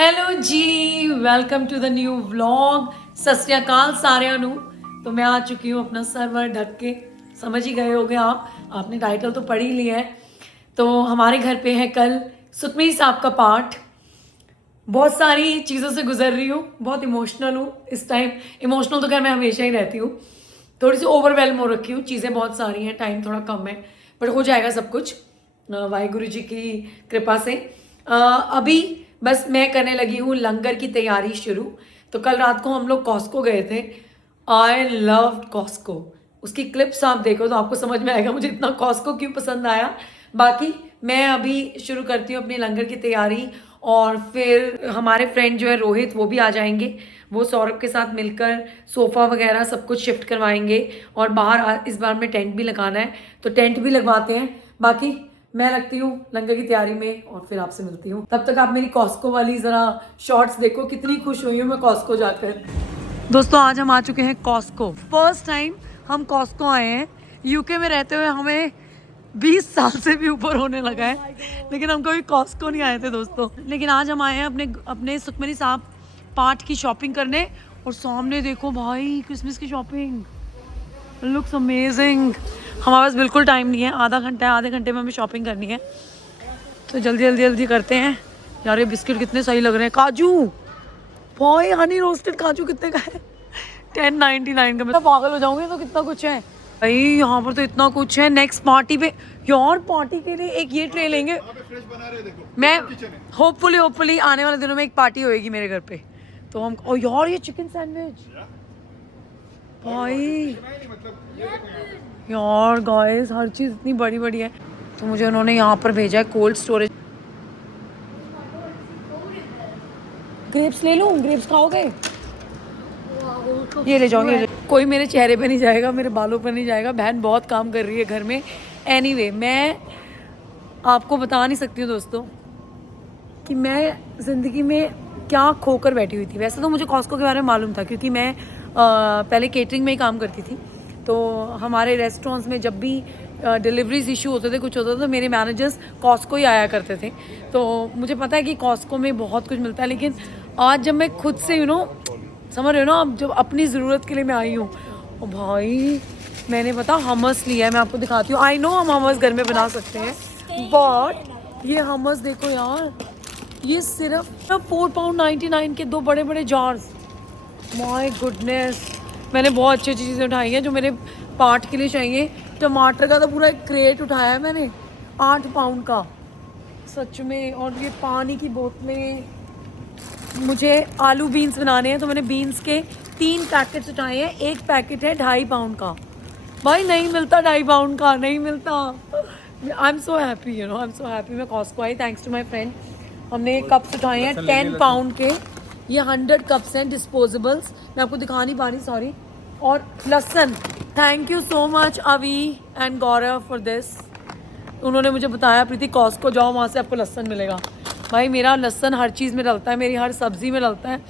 Hello ਜੀ welcome to the new vlog. सत श्री अकाल सारिਆਂ ਨੂੰ। तो मैं आ चुकी हूँ अपना सर्वर ढक के, समझ ही गए होगे आपने टाइटल तो पढ़ ही लिया है। तो हमारे घर पे है कल सुखमनी साहब का पाठ। बहुत सारी चीज़ों से गुजर रही हूँ, बहुत इमोशनल हूँ इस टाइम। इमोशनल तो खैर मैं हमेशा ही रहती हूँ, थोड़ी सी ओवरवेलम हो रखी हूँ, चीज़ें बहुत सारी हैं, टाइम थोड़ा कम है, बट हो जाएगा सब कुछ वाहिगुरु जी की कृपा से। अभी बस मैं करने लगी हूँ लंगर की तैयारी शुरू। तो कल रात को हम लोग कॉस्को गए थे। I love Costco. उसकी क्लिप्स आप देखो तो आपको समझ में आएगा मुझे इतना कॉस्को क्यों पसंद आया। बाकी मैं अभी शुरू करती हूँ अपनी लंगर की तैयारी, और फिर हमारे फ्रेंड जो है रोहित वो भी आ जाएंगे। वो सौरभ के साथ मिलकर सोफ़ा वगैरह सब कुछ शिफ्ट करवाएंगे, और बाहर इस बार में टेंट भी लगाना है तो टेंट भी लगवाते हैं। बाकी मैं लगती हूँ लंगर की तैयारी में, और फिर आपसे मिलती हूँ। तब तक आप मेरी कॉस्को वाली ज़रा शॉर्ट्स देखो, कितनी खुश हुई हूँ मैं कॉस्को जाकर। दोस्तों आज हम आ चुके हैं कॉस्को। फर्स्ट टाइम हम कॉस्को आए हैं। यूके में रहते हुए हमें 20 साल से भी ऊपर होने लगा है, लेकिन हम कभी कॉस्को नहीं आए थे दोस्तों। लेकिन आज हम आए हैं अपने सुखमनी साहब पाठ की शॉपिंग करने। और सामने देखो भाई क्रिसमस की शॉपिंग, लुक्स अमेजिंग। हमारे पास बिल्कुल टाइम नहीं है, आधा घंटा है, आधे घंटे में हमें शॉपिंग करनी है, तो जल्दी जल्दी जल्दी करते हैं। यार ये बिस्किट कितने सही लग रहे हैं, काजू भाई हनी रोस्टेड काजू कितने का है? 1099 का। मैं पागल हो जाऊंगी, तो कितना कुछ है भाई यहाँ पर, तो इतना कुछ है। नेक्स्ट पार्टी पे यार, पार्टी के लिए एक ये ट्रे लेंगे। मैं होपफुली आने वाले दिनों में एक पार्टी होएगी मेरे घर पे, तो हम। और यार ये चिकन सैंडविच भाई, यार गाइस हर चीज़ इतनी बड़ी बड़ी है। तो मुझे उन्होंने यहाँ पर भेजा है कोल्ड स्टोरेज। ग्रेप्स ले लूँ? ग्रेप्स खाओगे? ये ले जाओ, ये ले। कोई मेरे चेहरे पे नहीं जाएगा, मेरे बालों पर नहीं जाएगा। बहन बहुत काम कर रही है घर में। एनीवे मैं आपको बता नहीं सकती हूँ दोस्तों कि मैं ज़िंदगी में क्या खोकर बैठी हुई थी। वैसे तो मुझे कॉस्को के बारे में मालूम था, क्योंकि मैं पहले केटरिंग में ही काम करती थी। तो हमारे रेस्टोरेंट्स में जब भी डिलीवरीज इशू होते थे, कुछ होता था, तो मेरे मैनेजर्स कॉस्को ही आया करते थे। तो मुझे पता है कि कॉस्को में बहुत कुछ मिलता है। लेकिन आज जब मैं खुद से समझ रहे हो ना, अब जब अपनी ज़रूरत के लिए मैं आई हूँ, और भाई मैंने पता हमस लिया है, मैं आपको दिखाती हूँ। आई नो हम हमस घर में बना सकते हैं, बट ये हमस देखो यार, ये सिर्फ £4.99 के 2 बड़े बड़े जार्स। माय गुडनेस, मैंने बहुत अच्छी अच्छी चीज़ें उठाई हैं जो मेरे पार्ट के लिए चाहिए। टमाटर का तो पूरा एक क्रेट उठाया है मैंने, 8 पाउंड का सच में। और ये पानी की बोतलें, मुझे आलू बीन्स बनाने हैं तो मैंने बीन्स के 3 पैकेट्स उठाए हैं। एक पैकेट है 2.5 पाउंड का। भाई नहीं मिलता 2.5 पाउंड का, नहीं मिलता। I am so happy, I am so happy. मैं कॉस्को आई थैंक्स टू माई फ्रेंड। हमने कप्स उठाए हैं 10 पाउंड के, ये 100 कप्स हैं डिस्पोजेबल्स। मैं आपको दिखा नहीं पा रही, सॉरी। और लहसन, थैंक यू सो मच अवी एंड गौरव फॉर दिस। उन्होंने मुझे बताया प्रीति कॉस्को जाओ, वहाँ से आपको लहसन मिलेगा। भाई मेरा लहसन हर चीज़ में डलता है, मेरी हर सब्ज़ी में डलता है,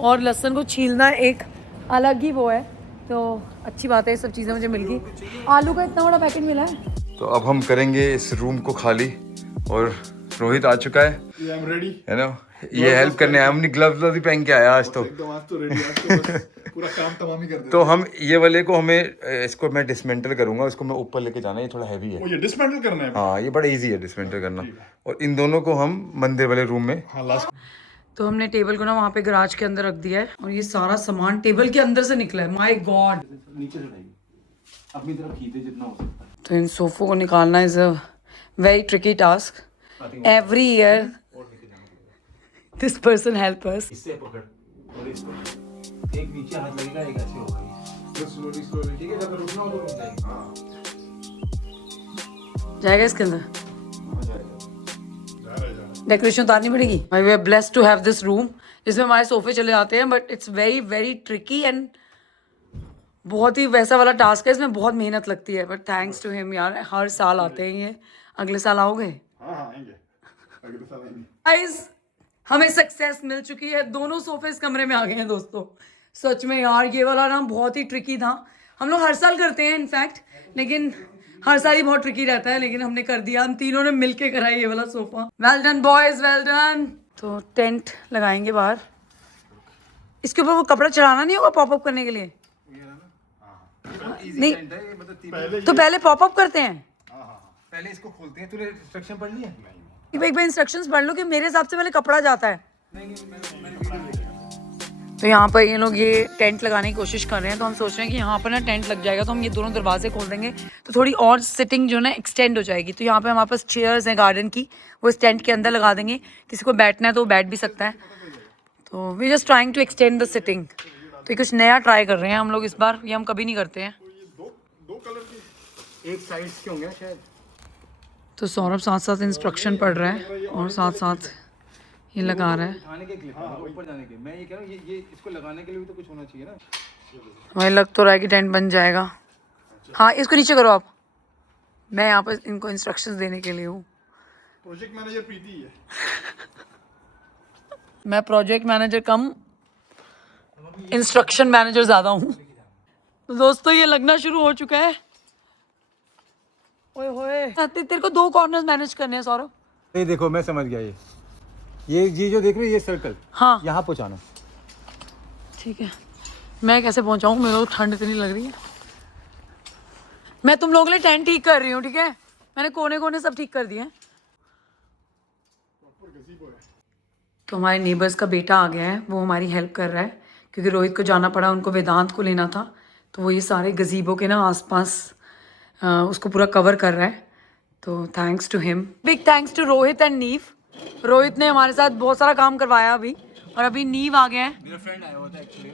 और लहसन को छीलना एक अलग ही वो है। तो अच्छी बात है, ये सब चीज़ें मुझे मिल गई। आलू का इतना बड़ा पैकेट मिला है। तो अब हम करेंगे इस रूम को खाली, और रोहित आ चुका है, है ना, ये हेल्प करने आया। हमने ग्लव्स भी पहन के आया आज तो। एकदम आज तो रेडी, आज तो बस पूरा काम तमाम ही कर देते। तो हम ये वाले को, हमें इसको मैं डिसमेंटल करूंगा, इसको मैं ऊपर लेके जाना है, ये थोड़ा हैवी है। ये डिसमेंटल करना है। हाँ ये बड़ा इजी है डिसमेंटल करना। और इन दोनों को हम मंदिर वाले रूम में। हाँ लास्ट। तो हमने टेबल को ना वहाँ पे गराज के अंदर रख दिया है, और ये सारा सामान टेबल के अंदर से निकला है। माय गॉड, नीचे चढ़ाइए, अपनी तरफ खींचे जितना हो सकता है। तो इन सोफों को निकालना is a very tricky task. Every year this person help us. इससे पकड़, और इसको एक नीचे हाथ लगेगा, एक ऐसे होगा। ये स्लोली स्लोली, ठीक है, जब रुकना हो तो रुक जाएगा। हां जाएगा इसके अंदर। हां जाएगा, जा रहा है। डेकोरेशन उतारनी पड़ेगी। भाई we are blessed to have this room, जिसमें हमारे सोफे चले जाते हैं, but it's very very tricky and बहुत ही वैसा वाला टास्क है। इसमें बहुत मेहनत लगती है, बट थैंक्स टू हिम यार, हर साल आते हैं ये। अगले साल आओगे? हां हां आएंगे, अगले साल आएंगे। गाइस हमें सक्सेस मिल चुकी है, दोनों सोफे इस कमरे में आ गए हैं दोस्तों। सच में यार ये वाला ना बहुत ही ट्रिकी था। हम लोग हर साल करते हैं इनफैक्ट, लेकिन हर साल ही बहुत ट्रिकी रहता है, लेकिन हमने कर दिया। हम तीनों ने मिलके करा ये वाला sofa. Well done boys, well done. तो टेंट लगाएंगे बाहर। इसके ऊपर वो कपड़ा चढ़ाना नहीं होगा पॉपअप करने के लिए? नहीं तो पहले पॉपअप करते हैं। पहले इसको खोलते हैं। तूने इंस्ट्रक्शन पढ़ लिया? एक बार इंस्ट्रक्शंस पढ़ लो कि मेरे हिसाब से पहले कपड़ा जाता है। मैंने वीडियो देखी। तो यहाँ पर ये लोग ये टेंट लगाने की कोशिश कर रहे हैं, तो हम सोच रहे हैं कि यहाँ पर ना टेंट लग जाएगा तो हम ये दोनों दरवाजे खोल देंगे तो थोड़ी और सिटिंग जो ना एक्सटेंड हो जाएगी। तो यहाँ पे हमारे पास चेयर्स हैं गार्डन की, वो इस टेंट के अंदर लगा देंगे। किसी को बैठना है तो वो बैठ भी सकता है। तो we just trying to extend the sitting. तो कुछ नया ट्राई कर रहे हैं हम लोग इस बार, ये हम कभी नहीं करते हैं। दो कलर के एक साइड के होंगे शायद। तो सौरभ साथ साथ इंस्ट्रक्शन पढ़ रहा है और साथ साथ ये लगा रहा है। उठाने के क्लिप ऊपर जाने के। मैं ये कह रहा हूँ ये इसको लगाने के लिए भी तो कुछ होना चाहिए ना। हमें लग तो रहा है कि टेंट बन जाएगा। हाँ इसको नीचे करो आप, मैं यहाँ पर इनको इंस्ट्रक्शंस देने के लिए हूँ। प्रोजेक्ट मैनेजर प्रीति है। मैं प्रोजेक्ट मैनेजर कम इंस्ट्रक्शन मैनेजर ज़्यादा हूँ। तो दोस्तों ये लगना शुरू हो चुका है। ओए होए तेरे को 2 कॉर्नर्स मैनेज करने हैं सौरभ। ये देखो मैं समझ गया। ये जो देख रहे हो ये सर्कल, हाँ यहाँ पहुँचाना। ठीक है, मैं कैसे पहुँचाऊँ? मेरे को ठंड इतनी लग रही है। मैं तुम लोगों के लिए टेंट ठीक कर रही हूँ, ठीक है? मैंने कोने कोने सब ठीक कर दिए हैं। तो हमारे नेबर्स का बेटा आ गया है, वो हमारी हेल्प कर रहा है क्योंकि रोहित को जाना पड़ा, उनको वेदांत को लेना था। तो वो ये सारे गजीबो के ना आसपास उसको पूरा कवर कर रहा है। तो thanks to him, big thanks to Rohit and Neev. Rohit ने हमारे साथ बहुत सारा काम करवाया अभी, और अभी नीव आ गया है। मेरा फ्रेंड आया हुआ था actually.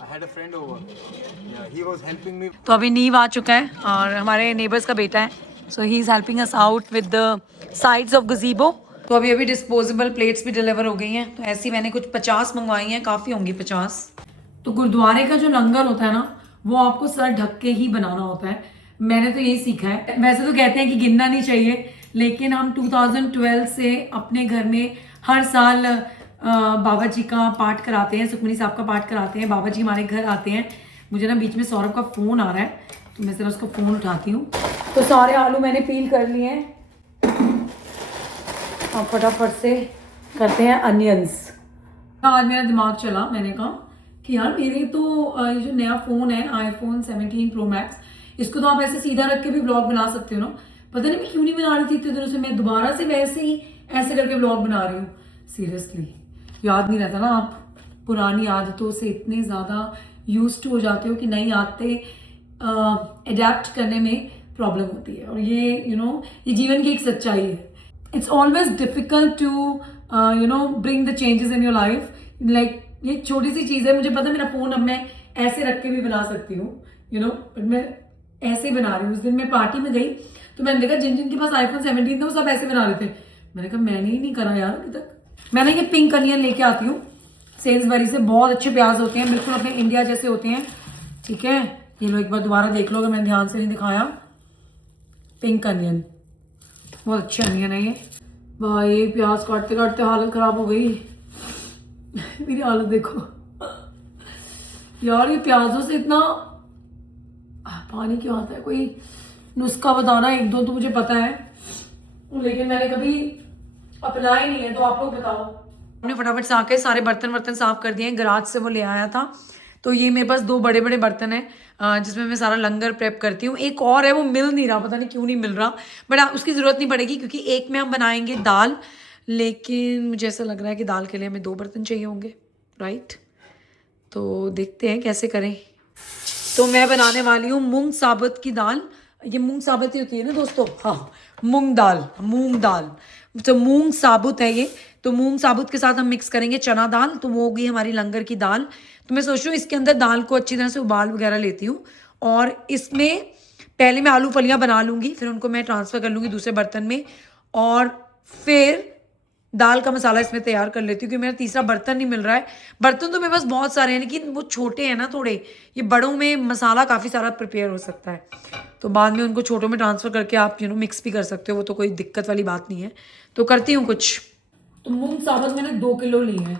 I had a friend over, या ही वाज हेल्पिंग मी। तो अभी नीव आ चुका है और हमारे नेबर्स का बेटा है, so he is helping us out with the sides of gazebo. तो अभी डिस्पोजेबल प्लेट्स भी डिलीवर हो गई हैं। तो ऐसी मैंने कुछ 50 मंगवाई हैं, काफ़ी होंगी 50। तो गुरुद्वारे का जो लंगर होता है ना, वो आपको सर ढक के ही बनाना होता है। मैंने तो यही सीखा है। वैसे तो कहते हैं कि गिनना नहीं चाहिए, लेकिन हम 2012 से अपने घर में हर साल बाबा जी का पाठ कराते हैं, सुखमनी साहब का पाठ कराते हैं। बाबा जी हमारे घर आते हैं। मुझे ना बीच में सौरभ का फ़ोन आ रहा है, तो मैं जरा उसका फ़ोन उठाती हूँ। तो सारे आलू मैंने पील कर लिए हैं और फटाफट से करते हैं अनियंस। आज मेरा दिमाग चला, मैंने कहा कि यार मेरे तो ये जो नया फ़ोन है iPhone 17 Pro Max, इसको तो आप ऐसे सीधा रख के भी व्लॉग बना सकते हो ना। पता नहीं मैं क्यों नहीं बना रही थी इतने दिनों से। मैं दोबारा से वैसे ही ऐसे करके व्लॉग बना रही हूँ। सीरियसली याद नहीं रहता ना, आप पुरानी आदतों से इतने ज़्यादा यूज्ड टू हो जाते हो कि नई आदतें अडेप्ट करने में प्रॉब्लम होती है। और ये ये जीवन की एक सच्चाई है। It's always difficult to bring the changes in your life. Like ये छोटी सी चीज़ है। मुझे पता है मेरा फ़ोन अब मैं ऐसे रख के भी बना सकती हूँ, बट मैं ऐसे ही बना रही हूँ। उस दिन मैं पार्टी में गई तो मैंने देखा जिन जिनके पास iPhone 17 था वो सब ऐसे बना रहे थे। मैंने कहा मैंने ही नहीं करा यार अभी तक। मैंने ये पिंक अनियन लेके आती हूँ सेल्सबरी से। बहुत अच्छे प्याज होते हैं, बिल्कुल अपने इंडिया जैसे होते हैं, ठीक है? ये लो एक बार दोबारा देख लो अगर मैंने ध्यान से नहीं दिखाया। पिंक अनियन बहुत अच्छे अनियन है ये। भाई प्याज काटते काटते हालत ख़राब हो गई। मेरी हालत देखो यार, ये प्याजों से इतना पानी क्यों आता है? कोई नुस्खा बताना, 1-2 तो मुझे पता है लेकिन मैंने कभी अपनाया नहीं है, तो आप लोग बताओ। हमने फटाफट से आके सारे बर्तन साफ कर दिए हैं। गराज से वो ले आया था। तो ये मेरे पास 2 बड़े बड़े बर्तन हैं जिसमें मैं सारा लंगर प्रेप करती हूँ। एक और है, वो मिल नहीं रहा, पता नहीं क्यों नहीं मिल रहा, बट उसकी ज़रूरत नहीं पड़ेगी क्योंकि एक में हम बनाएंगे दाल। लेकिन मुझे ऐसा लग रहा है कि दाल के लिए हमें 2 बर्तन चाहिए होंगे, राइट? तो देखते हैं कैसे करें। तो मैं बनाने वाली हूँ मूंग साबुत की दाल। ये मूंग साबुत ही होती है ना दोस्तों? हाँ, मूंग दाल। तो मूंग साबुत है ये। तो मूंग साबुत के साथ हम मिक्स करेंगे चना दाल, तो वो होगी हमारी लंगर की दाल। तो मैं सोच रही हूँ इसके अंदर दाल को अच्छी तरह से उबाल वगैरह लेती हूँ, और इसमें पहले मैं आलू फलियाँ बना लूँगी, फिर उनको मैं ट्रांसफ़र कर लूँगी दूसरे बर्तन में, और फिर दाल का मसाला इसमें तैयार कर लेती हूँ। क्योंकि मेरा तीसरा बर्तन नहीं मिल रहा है। बर्तन तो मेरे पास बहुत सारे हैं लेकिन वो छोटे हैं ना थोड़े। ये बड़ों में मसाला काफ़ी सारा प्रिपेयर हो सकता है, तो बाद में उनको छोटों में ट्रांसफ़र करके आप मिक्स भी कर सकते हो। वो तो कोई दिक्कत वाली बात नहीं है। तो करती हूँ कुछ। तो मूंग साबुत मैंने 2 किलो ली है।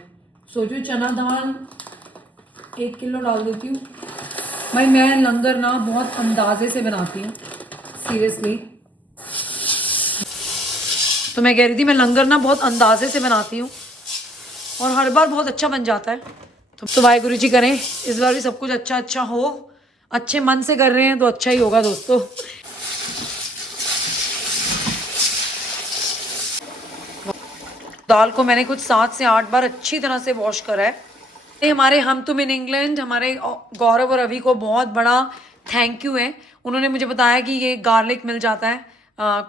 सोचो चना दाल 1 किलो डाल देती हूँ। भाई मैं लंगर ना बहुत अंदाजे से बनाती हूँ, सीरियसली। तो मैं कह रही थी मैं लंगर ना बहुत अंदाजे से बनाती हूँ। और हर बार बहुत अच्छा बन जाता है। तो वाहेगुरु जी करें इस बार भी सब कुछ अच्छा अच्छा हो। अच्छे मन से कर रहे हैं तो अच्छा ही होगा दोस्तों। दाल को मैंने कुछ 7 से 8 बार अच्छी तरह से वॉश करा है। ये हमारे हम तुम इन इंग्लैंड हमारे गौरव और अभी को बहुत बड़ा थैंक यू है। उन्होंने मुझे बताया कि ये गार्लिक मिल जाता है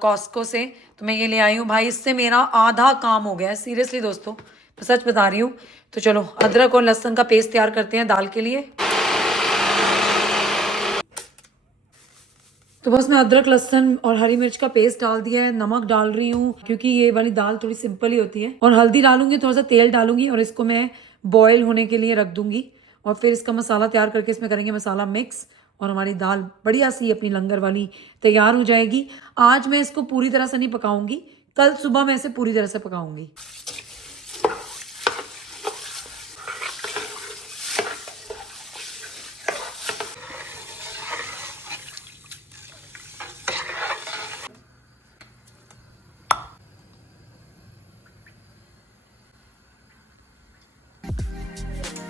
कॉस्को से, तो मैं ये ले आई हूँ भाई। इससे मेरा आधा काम हो गया है सीरियसली दोस्तों, मैं सच बता रही हूँ। तो चलो अदरक और लहसुन का पेस्ट तैयार करते हैं दाल के लिए। तो बस मैं अदरक लहसुन और हरी मिर्च का पेस्ट डाल दिया है। नमक डाल रही हूँ क्योंकि ये वाली दाल थोड़ी सिंपल ही होती है। और हल्दी डालूंगी, थोड़ा सा तेल डालूंगी और इसको मैं बॉयल होने के लिए रख दूंगी। और फिर इसका मसाला तैयार करके इसमें करेंगे मसाला मिक्स और हमारी दाल बढ़िया सी अपनी लंगर वाली तैयार हो जाएगी। आज मैं इसको पूरी तरह से नहीं पकाऊंगी, कल सुबह मैं इसे पूरी तरह से पकाऊंगी।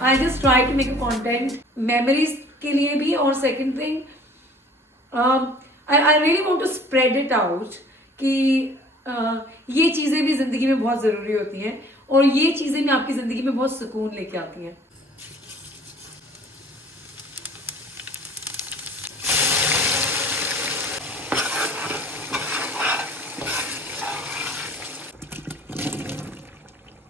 I just try to make a content memories के लिए भी, और second thing I really want to spread it out कि ये चीज़ें भी ज़िंदगी में बहुत ज़रूरी होती हैं और ये चीज़ें भी आपकी ज़िंदगी में बहुत सुकून लेके आती हैं।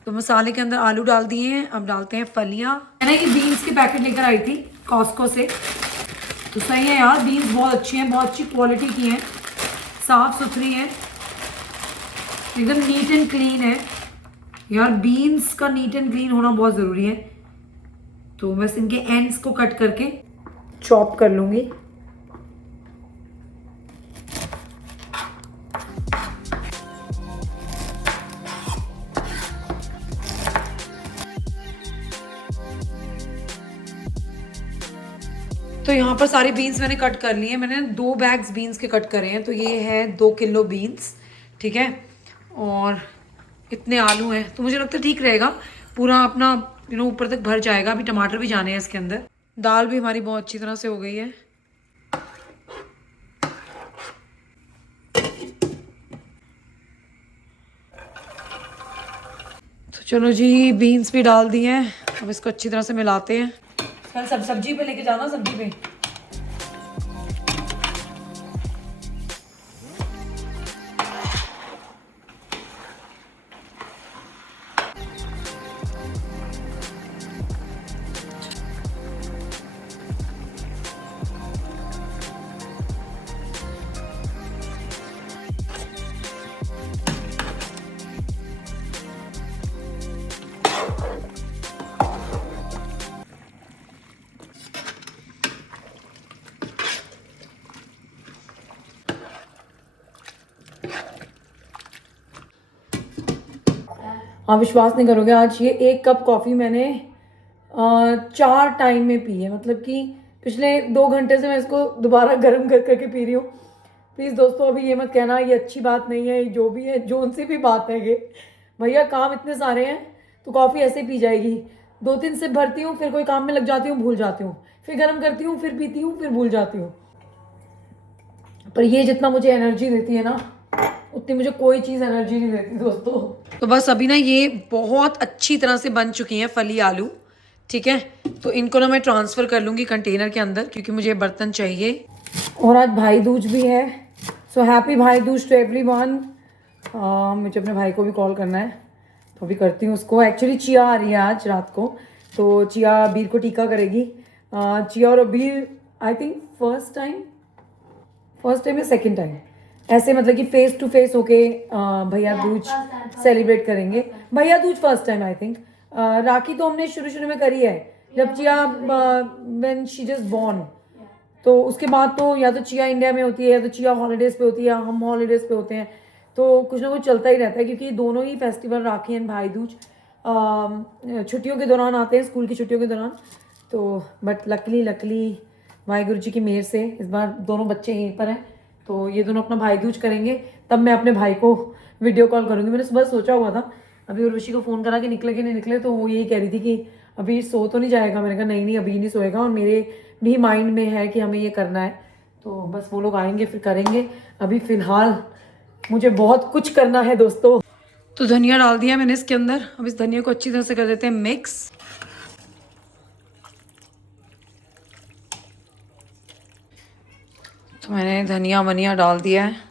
तो मसाले के अंदर आलू डाल दिए हैं, अब डालते हैं फलियाँ। मैंने ये बीन्स के पैकेट लेकर आई थी कॉस्को से, तो सही है यार, बीन्स बहुत अच्छी हैं, बहुत अच्छी क्वालिटी की हैं, साफ़ सुथरी हैं, एकदम नीट एंड क्लीन है यार। बीन्स का नीट एंड क्लीन होना बहुत ज़रूरी है। तो बस इनके एंड्स को कट करके चॉप कर लूँगी। तो यहाँ पर सारी बीन्स मैंने कट कर ली है। मैंने 2 बैग्स बीन्स के कट करे हैं, तो ये है 2 किलो बीन्स, ठीक है। और इतने आलू हैं तो मुझे लगता है ठीक रहेगा, पूरा अपना ऊपर तक भर जाएगा। अभी टमाटर भी जाने हैं इसके अंदर। दाल भी हमारी बहुत अच्छी तरह से हो गई है। तो चलो जी, बीन्स भी डाल दिए हैं, अब इसको अच्छी तरह से मिलाते हैं। कल सब सब्जी पे लेके जाना, सब्जी पे। आप विश्वास नहीं करोगे, आज ये 1 कप कॉफ़ी मैंने 4 टाइम में पी है। मतलब कि पिछले 2 घंटे से मैं इसको दोबारा गर्म कर करके पी रही हूँ। प्लीज़ दोस्तों अभी ये मत कहना ये अच्छी बात नहीं है, जो भी है जो उनसे भी बात है ये भैया, काम इतने सारे हैं तो कॉफ़ी ऐसे पी जाएगी। 2-3 सिप भरती हूँ, फिर कोई काम में लग जाती हूँ, भूल जाती हूँ, फिर गर्म करती हूँ, फिर पीती हूँ, फिर भूल जाती हूँ। पर ये जितना मुझे एनर्जी देती है ना, उतनी मुझे कोई चीज़ एनर्जी नहीं देती दोस्तों। तो बस अभी ना ये बहुत अच्छी तरह से बन चुकी हैं फली आलू, ठीक है। तो इनको ना मैं ट्रांसफ़र कर लूँगी कंटेनर के अंदर, क्योंकि मुझे बर्तन चाहिए। और आज भाई दूज भी है, सो हैप्पी भाई दूज टू एवरीवन। मुझे अपने भाई को भी कॉल करना है, तो अभी करती हूँ उसको। एक्चुअली चिया आ रही है आज रात को, तो चिया अबीर को टीका करेगी। चिया और अबीर आई थिंक फर्स्ट टाइम या सेकेंड टाइम ऐसे, मतलब कि फेस टू फेस होके भैया दूज सेलिब्रेट करेंगे। Bhaiya Dooj first time I think. Rakhi तो हमने शुरू में करी है जब Chiya when she just born, तो उसके बाद तो या तो चिया इंडिया में होती है या तो चिया हॉलीडेज़ पे होती है या हम हॉलीडेज़ पे होते हैं, तो कुछ ना कुछ चलता ही रहता है। क्योंकि दोनों ही फेस्टिवल राखी एंड भाई दूज छुट्टियों के दौरान आते हैं, स्कूल की छुट्टियों के दौरान। तो बट लकली वाहिगुरु जी की मेहर से इस बार दोनों बच्चे यहीं पर हैं, तो ये दोनों अपना भाई दूज करेंगे, तब मैं अपने भाई को वीडियो कॉल करूँगी। मैंने सुबह सोचा हुआ था अभी उर्वशी को फ़ोन करा कि निकले कि नहीं निकले, तो वो यही कह रही थी कि अभी सो तो नहीं जाएगा। मैंने कहा नहीं नहीं अभी नहीं सोएगा, और मेरे भी माइंड में है कि हमें ये करना है, तो बस वो लोग आएंगे फिर करेंगे। अभी फ़िलहाल मुझे बहुत कुछ करना है दोस्तों। तो धनिया डाल दिया मैंने इसके अंदर। अब इस धनिया को अच्छी तरह से कर देते हैं मिक्स। तो मैंने धनिया वनिया डाल दिया है।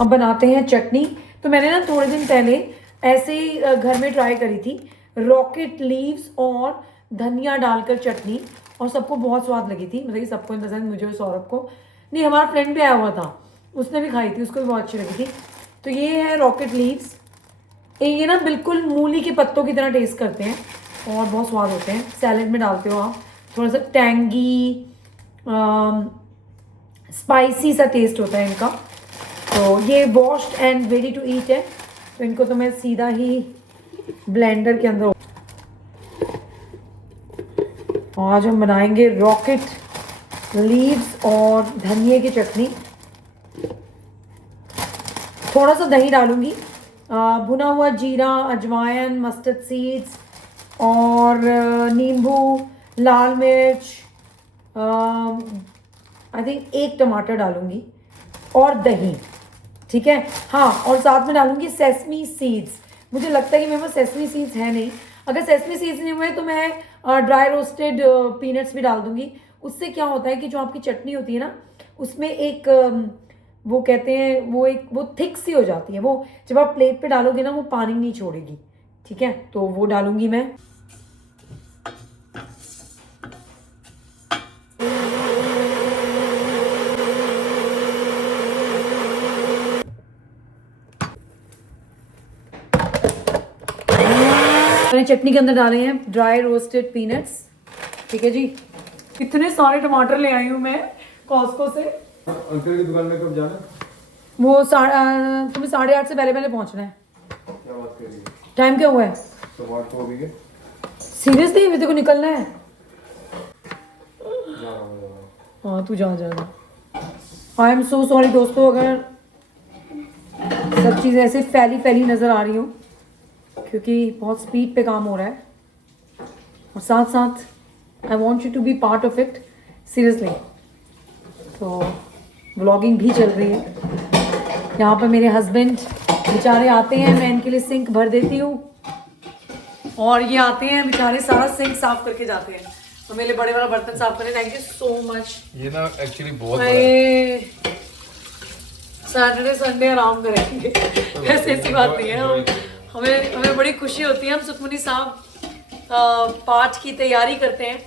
अब बनाते हैं चटनी। तो मैंने ना थोड़े दिन पहले ऐसे ही घर में ट्राई करी थी, रॉकेट लीव्स और धनिया डालकर चटनी, और सबको बहुत स्वाद लगी थी। मतलब कि सबको इन द सेंस मुझे और सौरभ को नहीं, हमारा फ्रेंड भी आया हुआ था, उसने भी खाई थी, उसको भी बहुत अच्छी लगी थी। तो ये है रॉकेट लीव्स। ये ना बिल्कुल मूली के पत्तों की तरह टेस्ट करते हैं और बहुत स्वाद होते हैं। सैलेड में डालते हो आप, थोड़ा सा टैंगी स्पाइसी सा टेस्ट होता है इनका। तो ये washed and ready to eat है, तो इनको तो मैं सीधा ही ब्लेंडर के अंदर। आज हम बनाएंगे रॉकेट लीव्स और धनिए की चटनी। थोड़ा सा दही डालूंगी, भुना हुआ जीरा, अजवाइन, मस्टर्ड सीड्स और नींबू, लाल मिर्च, आई थिंक 1 टमाटर डालूंगी और दही। ठीक है, हाँ, और साथ में डालूंगी सेसमी सीड्स। मुझे लगता है कि मेरे पास सेसमी सीड्स है नहीं। अगर सेसमी सीड्स नहीं हुए तो मैं ड्राई रोस्टेड पीनट्स भी डाल दूंगी। उससे क्या होता है कि जो आपकी चटनी होती है ना, उसमें एक वो कहते हैं वो थिक सी हो जाती है। वो जब आप प्लेट पे डालोगे ना, वो पानी नहीं छोड़ेगी। ठीक है, तो वो डालूंगी मैं। मैंने चटनी के अंदर डाले हैं ड्राई रोस्टेड पीनट्स। ठीक है जी, इतने सारे टमाटर ले आई हूँ मैं कॉस्को से। अंकल की दुकान में कब जाना? वो तुम्हें 8:30 से पहले पहले पहुंचना है। क्या बात कर रही है? टाइम क्या हुआ है? तो 8 तो अभी के सीरियसली अभी तेरे को निकलना है? जा रहा हूँ। हाँ तू जा जा। आई एम सो सॉरी दोस्तों, अगर सब चीज़ ऐसे फैली फैली नज़र आ रही हो, क्योंकि बहुत स्पीड पे काम हो रहा है और साथ साथ I want you to be part of it seriously. तो व्लॉगिंग भी चल रही है। यहाँ पर मेरे हस्बैंड बेचारे आते हैं, मैं इनके लिए सिंक भर देती हूँ और ये आते हैं बेचारे सारा सिंक साफ करके जाते हैं। तो मेरे बड़े वाला बर्तन साफ करें। Thank you so much. ये ना एक्चुअली बहुत सैटरडे संडे आराम करेंगे ऐसी ऐसी बात नहीं है। हमें बड़ी खुशी होती है। हम सुखमनी साहब पाठ की तैयारी करते हैं,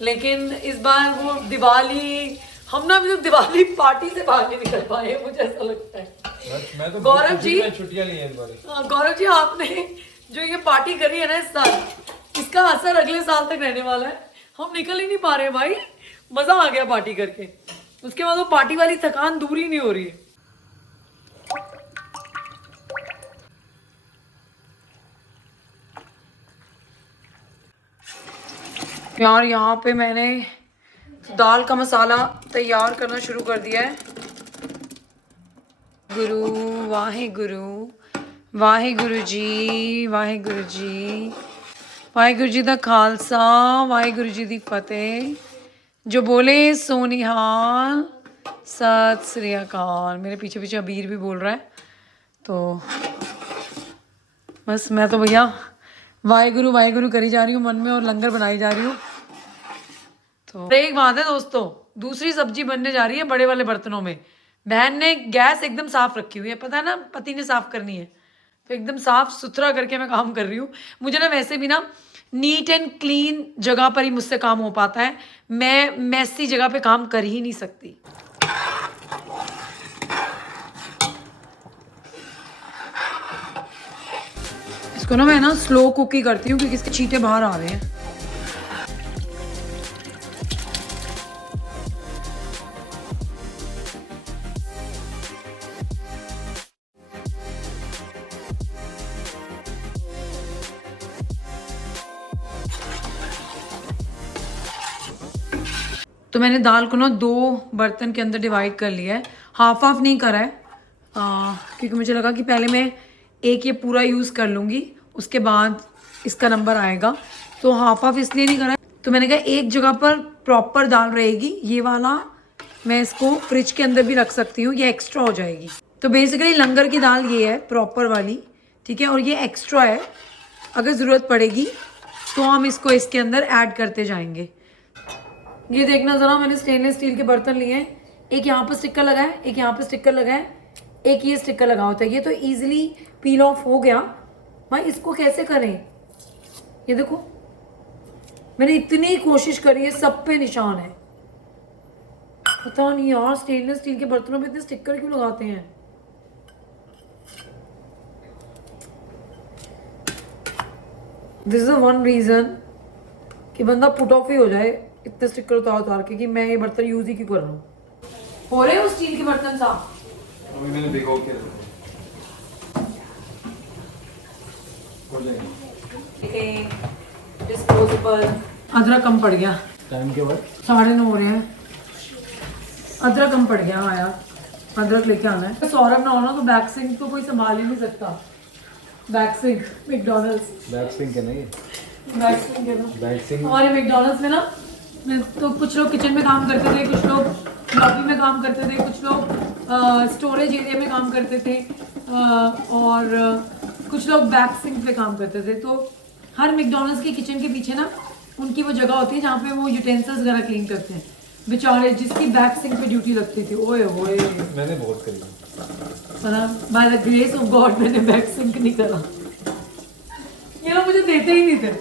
लेकिन इस बार वो दिवाली, हम ना अभी तो दिवाली पार्टी से बाहर नहीं निकल पाए, मुझे ऐसा लगता है। मैं तो गौरव जी, छुट्टियां ली हैं इस बार। गौरव जी, आपने जो ये पार्टी करी है ना इस साल, इसका असर अगले साल तक रहने वाला है। हम निकल ही नहीं पा रहे भाई, मजा आ गया पार्टी करके। उसके बाद वो पार्टी वाली थकान दूर ही नहीं हो रही है। यार यहाँ पे मैंने दाल का मसाला तैयार करना शुरू कर दिया है। गुरु वाहिगुरु, वाहिगुरु जी, वाहिगुरु जी, वाहिगुरु जी दा खालसा, वाहिगुरु जी दी फतेह। जो बोले सो निहाल, सत श्री अकाल। मेरे पीछे पीछे अबीर भी बोल रहा है। तो बस मैं तो भैया वाहिगुरु वाहिगुरु करी जा रही हूँ मन में और लंगर बनाई जा रही हूँ। तो एक बात है दोस्तों, दूसरी सब्जी बनने जा रही है बड़े वाले बर्तनों में। बहन ने गैस एकदम साफ रखी हुई है, पता है ना, पति ने साफ करनी है, तो एकदम साफ सुथरा करके मैं काम कर रही हूँ। मुझे ना वैसे भी ना नीट एंड क्लीन जगह पर ही मुझसे काम हो पाता है। मैं मैसी जगह पे काम कर ही नहीं सकती। इसको ना मैं ना स्लो कुक ही करती हूँ क्योंकि इसके छींटे बाहर आ रहे हैं। तो मैंने दाल को ना 2 बर्तन के अंदर डिवाइड कर लिया है, हाफ हाफ नहीं करा है क्योंकि मुझे लगा कि पहले मैं एक ये पूरा यूज़ कर लूँगी, उसके बाद इसका नंबर आएगा, तो हाफ हाफ इसलिए नहीं करा है। तो मैंने कहा एक जगह पर प्रॉपर दाल रहेगी, ये वाला मैं इसको फ्रिज के अंदर भी रख सकती हूँ, ये एक्स्ट्रा हो जाएगी। तो बेसिकली लंगर की दाल ये है प्रॉपर वाली, ठीक है, और ये एक्स्ट्रा है, अगर ज़रूरत पड़ेगी तो हम इसको इसके अंदर ऐड करते जाएंगे। ये देखना ज़रा, मैंने स्टेनलेस स्टील के बर्तन लिए हैं, एक यहाँ पर स्टिकर लगा है, एक यहाँ पर स्टिकर लगा है, एक ये स्टिकर लगा होता है, ये तो ईजिली पील ऑफ हो गया। भाई इसको कैसे करें, ये देखो मैंने इतनी कोशिश करी है, सब पे निशान है। पता नहीं यार स्टेनलेस स्टील के बर्तनों पे इतने स्टिकर क्यों लगाते हैं। दिस इज वन रीजन कि बंदा पुट ऑफ ही हो जाए इतने स्टिकर उतार उतार के कि मैं ये बर्तन यूज ही क्यों कर रहा हूँ। हो रहे हो स्टील के बर्तन साफ? अभी मैंने भिगो के डिस्पोजेबल। अदरक कम पड़ गया, टाइम के बाद 9:30 हो रहे हैं, अदरक कम पड़ गया। हाँ यार अदरक लेके आना है। सौरभ ना होना तो बैक सिंक तो कोई संभाल ही नहीं सकता। Back sink McDonald's, back sink है नहीं, बैक सिंक है ना, बैक सिंक हमारे मैकडॉनल्ड्स में ना, तो कुछ लोग किचन में काम करते थे, कुछ लोग लॉबी में काम करते थे, कुछ लोग स्टोरेज एरिया में काम करते थे, और कुछ लोग बैक सिंक पे काम करते थे। तो हर मैकडॉनल्ड्स के किचन के पीछे ना उनकी वो जगह होती है जहाँ पे वो यूटेंसिल्स वगैरह क्लीन करते हैं। बेचारे जिसकी बैक सिंक पे ड्यूटी लगती थी, ओए होए, मैंने बहुत करी। By the grace of God मैंने बैक सिंक नहीं करा। ये लोग मुझे देते ही नहीं थे,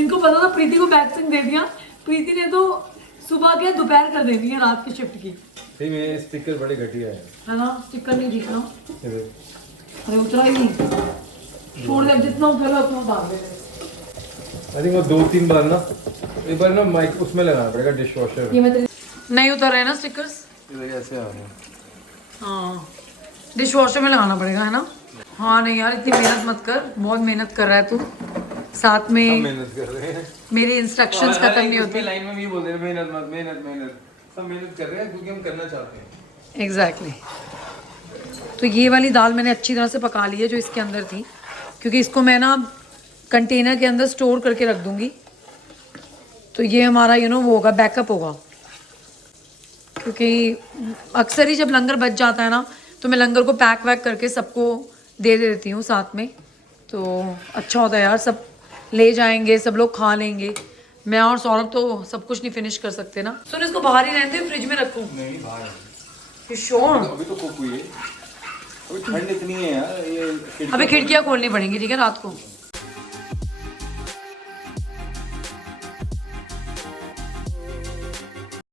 इनको पता था प्रीति को बैक सिंक दे दिया, प्रीति ने तो सुबह के दोपहर कर देनी है रात की शिफ्ट की। नहीं मेरे स्टिकर बड़े घटिया है ना, स्टिकर नहीं दिख रहा, है। अरे उतरा ही नहीं, छोड़ दे, जितना उतरा उतना डाल दे। आई थिंक वो 2-3 बार ना, एक बार ना माइक उसमें लगाना पड़ेगा, डिश वॉशर। ये मैं नहीं उतर रहे ना स्टिकर्स, ऐसे आ रहे हैं। हाँ डिश वॉशर में लगाना पड़ेगा, है ना। हाँ नहीं यार इतनी मेहनत मत कर, बहुत मेहनत कर रहा है तू, साथ में मेहनत कर रहे हैं, मेरी इंस्ट्रक्शंस खत्म नहीं होती। लाइन में भी बोल रहे हैं मेहनत मत, मेहनत मेहनत, सब मेहनत कर रहे हैं क्योंकि हम करना चाहते हैं। एग्जैक्टली तो ये वाली दाल मैंने अच्छी तरह से पका ली है जो इसके अंदर थी, क्योंकि इसको मैं ना कंटेनर के अंदर स्टोर करके रख दूंगी, तो ये हमारा वो होगा, बैकअप होगा। क्योंकि अक्सर ही जब लंगर बच जाता है ना तो मैं लंगर को पैक वैक करके सबको दे देती हूँ साथ में, तो अच्छा होता है यार, सब ले जाएंगे, सब लोग खा लेंगे। मैं और सौरभ तो सब कुछ नहीं फिनिश कर सकते ना। सुन इसको बाहर ही रहने दे, फ्रिज में रखूँ? नहीं बाहर, You sure? अभी तो कुक हुई है, अभी ठंड इतनी है यार, ये अबे खिड़कियाँ खोलनी पड़ेंगी, ठीक है, रात को।